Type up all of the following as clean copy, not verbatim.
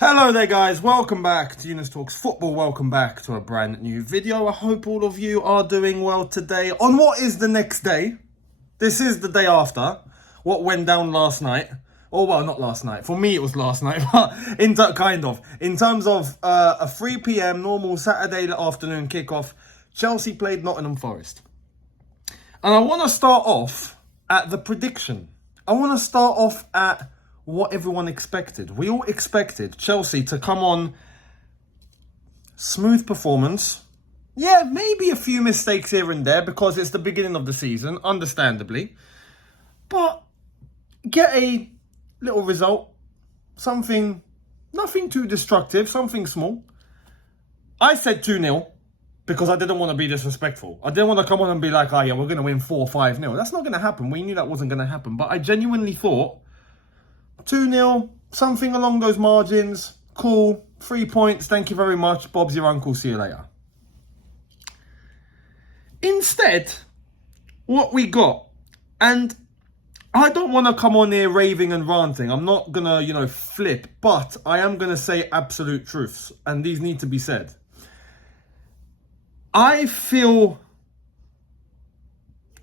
Hello there guys, welcome back to Younes Talks Football, welcome back to a brand new video. I hope all of you are doing well today on what is the next day. This is the day after what went down last night. Oh well, not last night, for me it was last night, but in terms of a 3 p.m. normal Saturday afternoon kickoff, Chelsea played Nottingham Forest. And I want to start off at the prediction. I want to start off at what everyone expected. We all expected Chelsea to come on smooth performance. Yeah, maybe a few mistakes here and there because it's the beginning of the season, understandably. But get a little result, nothing too destructive, something small. I said 2-0 because I didn't want to be disrespectful. I didn't want to come on and be like, oh yeah, we're going to win 4-5-0. That's not going to happen. We knew that wasn't going to happen. But I genuinely thought 2-0, something along those margins. Cool. 3 points. Thank you very much. Bob's your uncle. See you later. Instead, what we got, and I don't want to come on here raving and ranting. I'm not going to, flip, but I am going to say absolute truths, and these need to be said. I feel,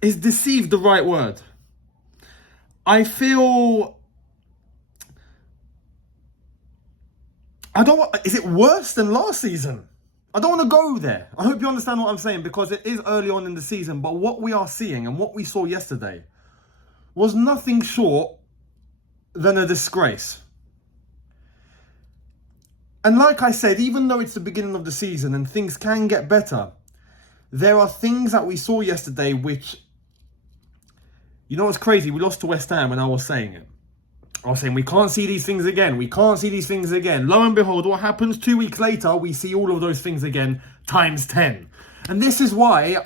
is deceived the right word? I feel, is it worse than last season? I don't want to go there. I hope you understand what I'm saying because it is early on in the season, but what we are seeing and what we saw yesterday was nothing short than a disgrace. And like I said, even though it's the beginning of the season and things can get better, there are things that we saw yesterday which, what's crazy? We lost to West Ham and I was saying it. I was saying, we can't see these things again. We can't see these things again. Lo and behold, what happens 2 weeks later, we see all of those things again times 10. And this is why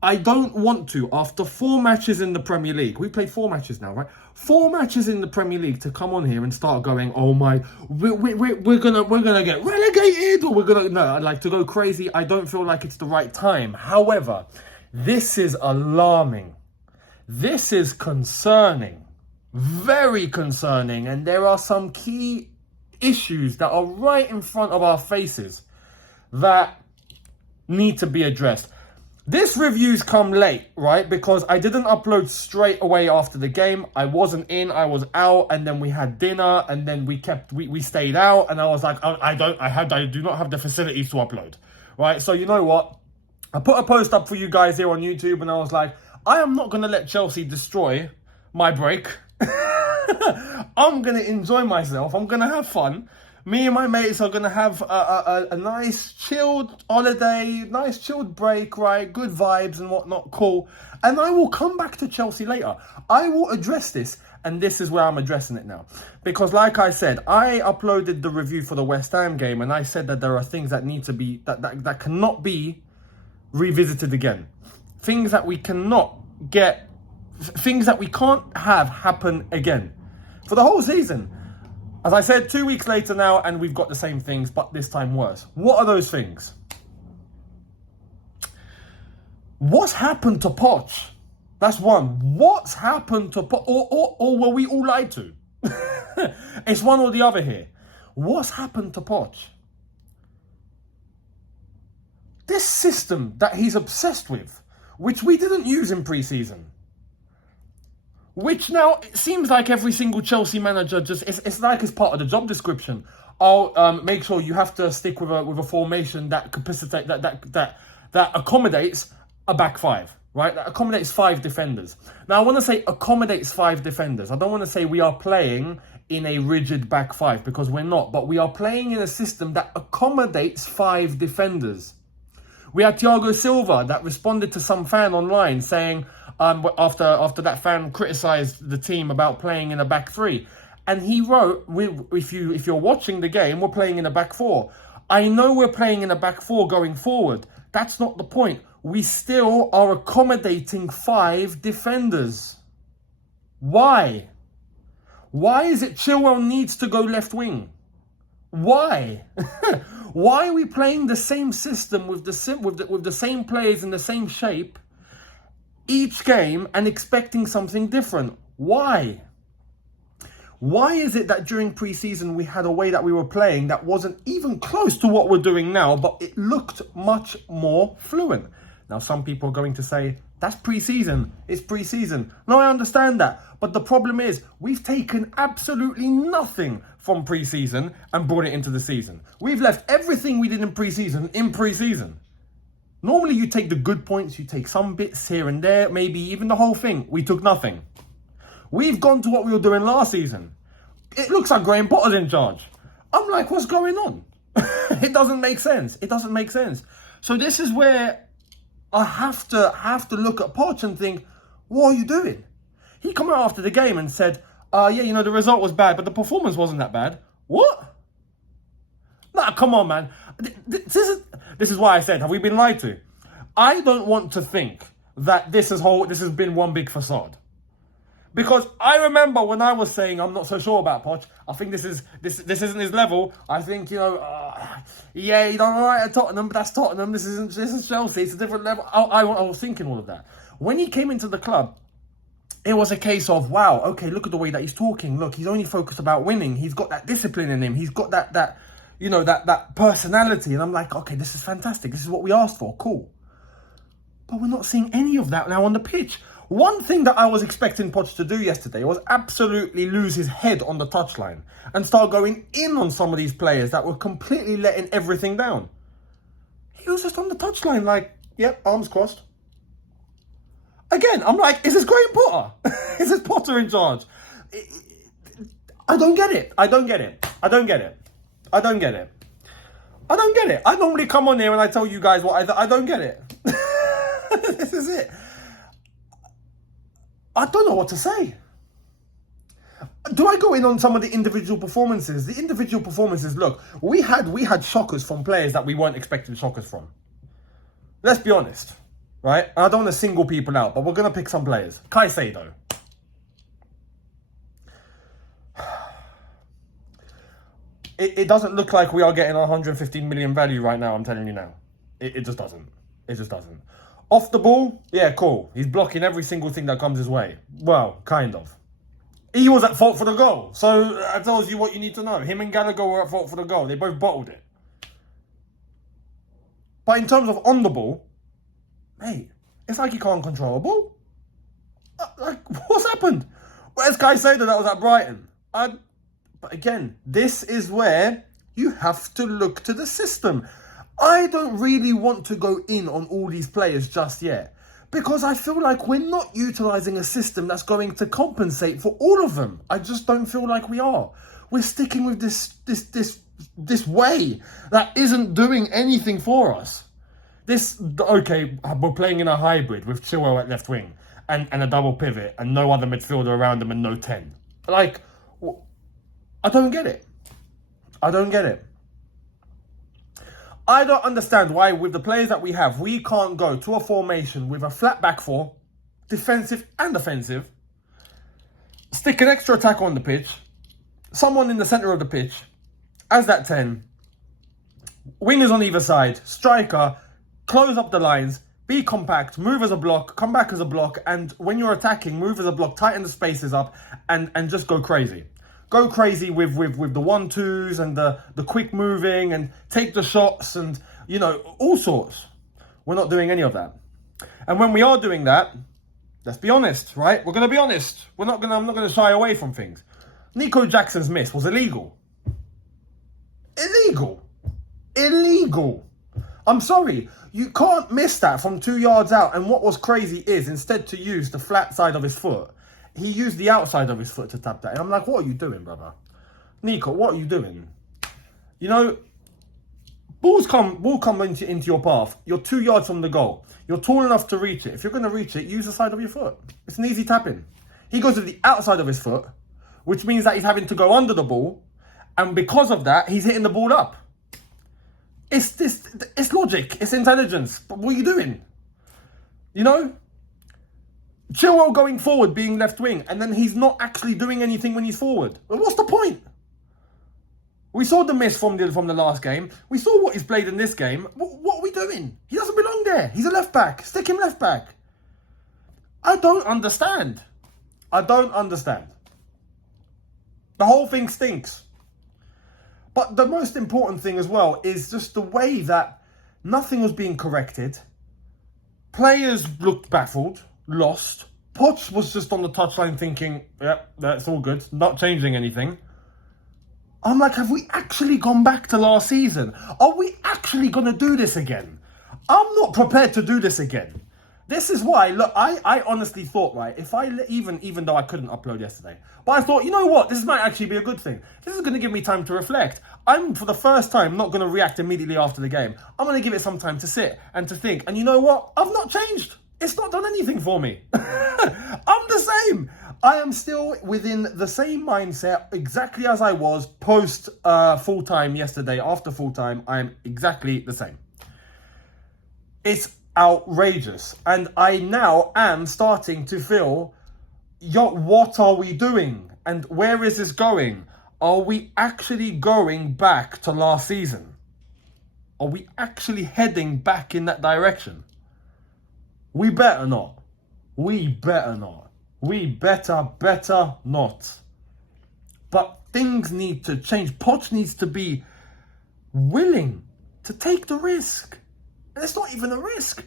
I don't want to, after 4 matches in the Premier League, we played 4 matches now, right? 4 matches in the Premier League to come on here and start going, oh my, we're gonna get relegated, or to go crazy. I don't feel like it's the right time. However, this is alarming. This is concerning. Very concerning, and there are some key issues that are right in front of our faces that need to be addressed. This review's come late, right? Because I didn't upload straight away after the game. I wasn't in, I was out, and then we had dinner, and then we stayed out, and I was like, I do not have the facilities to upload, right? So you know what? I put a post up for you guys here on YouTube, and I was like, I am not going to let Chelsea destroy my break. I'm going to enjoy myself. I'm going to have fun. Me and my mates are going to have a nice chilled holiday, nice chilled break, right? Good vibes and whatnot, cool. And I will come back to Chelsea later. I will address this, and this is where I'm addressing it now. Because like I said, I uploaded the review for the West Ham game, and I said that there are things that need to be, that cannot be revisited again. Things that we cannot get, things that we can't have happen again for the whole season. As I said, 2 weeks later now, and we've got the same things, but this time worse. What are those things? What's happened to Poch? That's one. What's happened to Poch? Or were we all lied to? It's one or the other here. What's happened to Poch? This system that he's obsessed with, which we didn't use in pre-season, which now it seems like every single Chelsea manager it's like it's part of the job description. I'll make sure you have to stick with a formation that capacitate that accommodates a back five, right? That accommodates 5 defenders. Now I want to say accommodates 5 defenders. I don't want to say we are playing in a rigid back five because we're not, but we are playing in a system that accommodates 5 defenders. We had Thiago Silva that responded to some fan online saying, after that fan criticised the team about playing in a back 3. And he wrote, if you're watching the game, we're playing in a back 4. I know we're playing in a back 4 going forward. That's not the point. We still are accommodating 5 defenders. Why? Why is it Chilwell needs to go left wing? Why? Why are we playing the same system with the same players in the same shape each game and expecting something different? Why? Why is it that during pre-season we had a way that we were playing that wasn't even close to what we're doing now, but it looked much more fluent? Now, some people are going to say, that's pre-season, it's pre-season. No, I understand that. But the problem is, we've taken absolutely nothing from pre-season and brought it into the season. We've left everything we did in pre-season in pre-season. Normally, you take the good points, you take some bits here and there, maybe even the whole thing. We took nothing. We've gone to what we were doing last season. It looks like Graham Potter's in charge. I'm like, what's going on? It doesn't make sense. It doesn't make sense. So this is where I have to look at Poch and think, what are you doing? He came out after the game and said, yeah, you know, the result was bad, but the performance wasn't that bad. What? Nah, come on, man. This is why I said, have we been lied to? I don't want to think that this has been one big facade. Because I remember when I was saying I'm not so sure about Poch. I think this isn't his level. I think, you know, yeah, he done all right at Tottenham, but that's Tottenham. This is Chelsea. It's a different level. I was thinking all of that. When he came into the club, it was a case of, wow, okay, look at the way that he's talking. Look, he's only focused about winning. He's got that discipline in him. He's got that you know, that personality. And I'm like, okay, this is fantastic. This is what we asked for. Cool. But we're not seeing any of that now on the pitch. One thing that I was expecting Poch to do yesterday was absolutely lose his head on the touchline and start going in on some of these players that were completely letting everything down. He was just on the touchline like, yep, arms crossed. Again, I'm like, is this Graham Potter? Is this Potter in charge? I don't get it. I don't get it. I don't get it. I don't get it. I don't get it. I normally come on here and I tell you guys what I don't get it. This is it. I don't know what to say. Do I go in on some of the individual performances? The individual performances, look, we had shockers from players that we weren't expecting shockers from. Let's be honest, right? I don't want to single people out, but we're going to pick some players. Caicedo. It doesn't look like we are getting 115 million value right now, I'm telling you now. It just doesn't. It just doesn't. Off the ball, yeah, cool. He's blocking every single thing that comes his way. Well, kind of. He was at fault for the goal. So that tells you what you need to know. Him and Gallagher were at fault for the goal. They both bottled it. But in terms of on the ball, mate, it's like he can't control a ball. Like, what's happened? Where's Caicedo that was at Brighton? But again, this is where you have to look to the system. I don't really want to go in on all these players just yet because I feel like we're not utilising a system that's going to compensate for all of them. I just don't feel like we are. We're sticking with this way that isn't doing anything for us. Okay, we're playing in a hybrid with Chilwell at left wing and a double pivot and no other midfielder around them and no 10. Like, I don't get it. I don't get it. I don't understand why, with the players that we have, we can't go to a formation with a flat back four, defensive and offensive, stick an extra attack on the pitch, someone in the centre of the pitch, as that 10, wingers on either side, striker, close up the lines, be compact, move as a block, come back as a block, and when you're attacking, move as a block, tighten the spaces up, and just go crazy. Go crazy with the 1-2s and the quick moving and take the shots and, you know, all sorts. We're not doing any of that. And when we are doing that, let's be honest, right? We're going to be honest. I'm not going to shy away from things. Nico Jackson's miss was illegal. Illegal. I'm sorry. You can't miss that from 2 yards out. And what was crazy is, instead to use the flat side of his foot, he used the outside of his foot to tap that. And I'm like, what are you doing, brother? Nico, what are you doing? You know, ball come into your path. You're 2 yards from the goal. You're tall enough to reach it. If you're going to reach it, use the side of your foot. It's an easy tap in. He goes with the outside of his foot, which means that he's having to go under the ball. And because of that, he's hitting the ball up. It's logic. It's intelligence. But what are you doing? You know? Chilwell going forward, being left wing, and then he's not actually doing anything when he's forward. Well, what's the point? We saw the miss from the last game. We saw what he's played in this game. What are we doing? He doesn't belong there. He's a left back. Stick him left back. I don't understand. The whole thing stinks. But the most important thing as well is just the way that nothing was being corrected. Players looked baffled, lost. Poch was just on the touchline thinking, yep, that's all good, not changing anything. I'm like, have we actually gone back to last season? Are we actually going to do this again? I'm not prepared to do this again. This is why, look, I honestly thought, right, if I, even though I couldn't upload yesterday, but I thought, you know what, this might actually be a good thing. This is going to give me time to reflect. I'm, for the first time, not going to react immediately after the game. I'm going to give it some time to sit and to think. And you know what? I've not changed. It's not done anything for me. I'm the same. I am still within the same mindset exactly as I was post full-time yesterday. After full-time, I am exactly the same. It's outrageous. And I now am starting to feel, yo, what are we doing? And where is this going? Are we actually going back to last season? Are we actually heading back in that direction? We better not. We better not. We better not. But things need to change. Poch needs to be willing to take the risk. And it's not even a risk.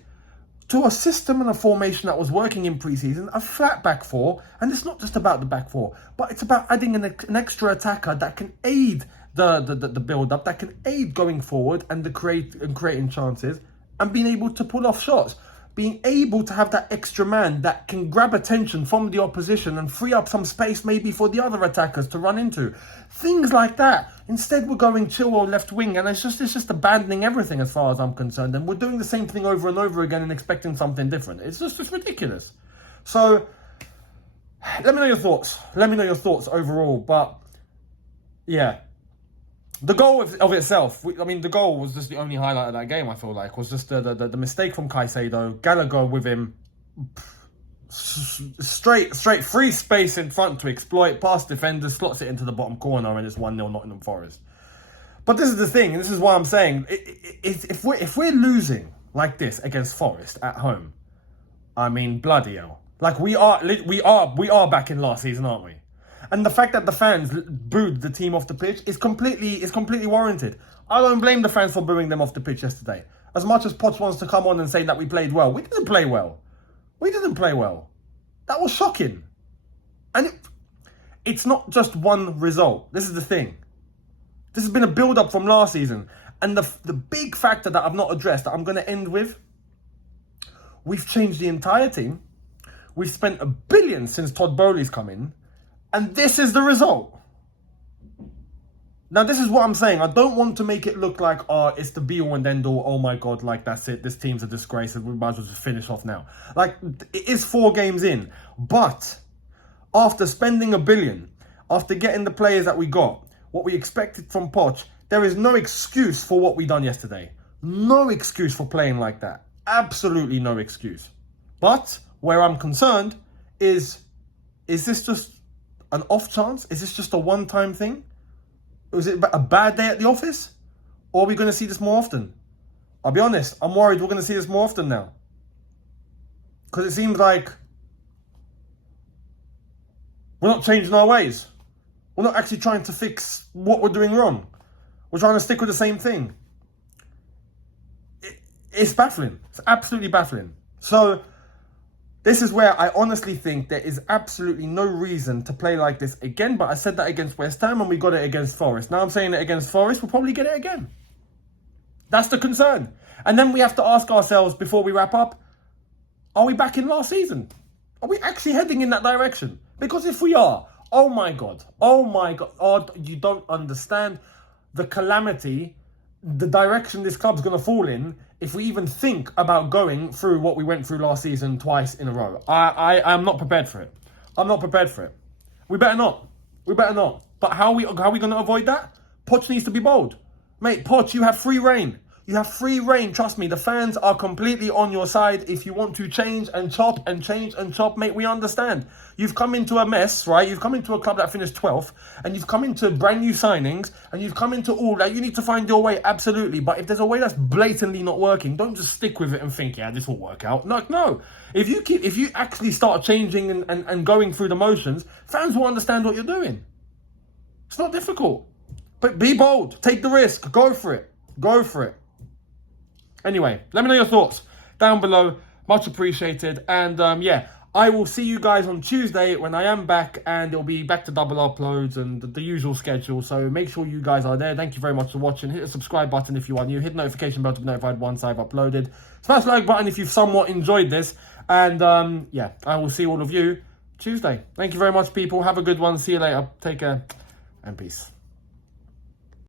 To a system and a formation that was working in pre-season, a flat back four, and it's not just about the back four, but it's about adding an extra attacker that can aid the build-up, that can aid going forward and creating chances, and being able to pull off shots. Being able to have that extra man that can grab attention from the opposition and free up some space maybe for the other attackers to run into. Things like that. Instead, we're going Chilwell left wing, and it's just abandoning everything as far as I'm concerned. And we're doing the same thing over and over again and expecting something different. It's ridiculous. So, let me know your thoughts. Let me know your thoughts overall. But, yeah. The goal of itself, the goal was just the only highlight of that game, I feel like, was just the mistake from Caicedo, Gallagher with him, straight free space in front to exploit, past defenders, slots it into the bottom corner, and it's 1-0 Nottingham Forest. But this is the thing, and this is why I'm saying, if we're losing like this against Forest at home, I mean, bloody hell. Like, we are back in last season, aren't we? And the fact that the fans booed the team off the pitch is completely warranted. I don't blame the fans for booing them off the pitch yesterday. As much as Poch wants to come on and say that we played well, we didn't play well. We didn't play well. That was shocking. And it's not just one result. This is the thing. This has been a build-up from last season. And the big factor that I've not addressed, that I'm going to end with, we've changed the entire team. We've spent $1 billion since Todd Bowley's come in. And this is the result. Now, this is what I'm saying. I don't want to make it look like, it's the be-all and end-all. Oh, my God, like, that's it. This team's a disgrace. We might as well just finish off now. Like, it is 4 games in. But after spending $1 billion, after getting the players that we got, what we expected from Poch, there is no excuse for what we done yesterday. No excuse for playing like that. Absolutely no excuse. But where I'm concerned is this just an off chance? Is this just a one-time thing? Was it a bad day at the office? Or are we going to see this more often? I'll be honest, I'm worried we're going to see this more often now. Because it seems like we're not changing our ways. We're not actually trying to fix what we're doing wrong. We're trying to stick with the same thing. It's baffling. It's absolutely baffling. So, this is where I honestly think there is absolutely no reason to play like this again. But I said that against West Ham and we got it against Forest. Now I'm saying it against Forest, we'll probably get it again. That's the concern. And then we have to ask ourselves before we wrap up, are we back in last season? Are we actually heading in that direction? Because if we are, oh my God, you don't understand the calamity, the direction this club's going to fall in if we even think about going through what we went through last season twice in a row. I'm not prepared for it. I'm not prepared for it. We better not. We better not. But how are we going to avoid that? Poch needs to be bold. Mate, Poch, you have free reign. You have free reign. Trust me, the fans are completely on your side. If you want to change and chop and change and chop, mate, we understand. You've come into a mess, right? You've come into a club that finished 12th, and you've come into brand new signings, and you've come into all that. You need to find your way, absolutely. But if there's a way that's blatantly not working, don't just stick with it and think, yeah, this will work out. No. If you actually start changing and going through the motions, fans will understand what you're doing. It's not difficult. But be bold. Take the risk. Go for it. Go for it. Anyway, let me know your thoughts down below. Much appreciated. And yeah, I will see you guys on Tuesday when I am back, and it'll be back to double uploads and the usual schedule. So make sure you guys are there. Thank you very much for watching. Hit the subscribe button if you are new. Hit the notification bell to be notified once I've uploaded. Smash the like button if you've somewhat enjoyed this. And yeah, I will see all of you Tuesday. Thank you very much, people. Have a good one. See you later. Take care and peace.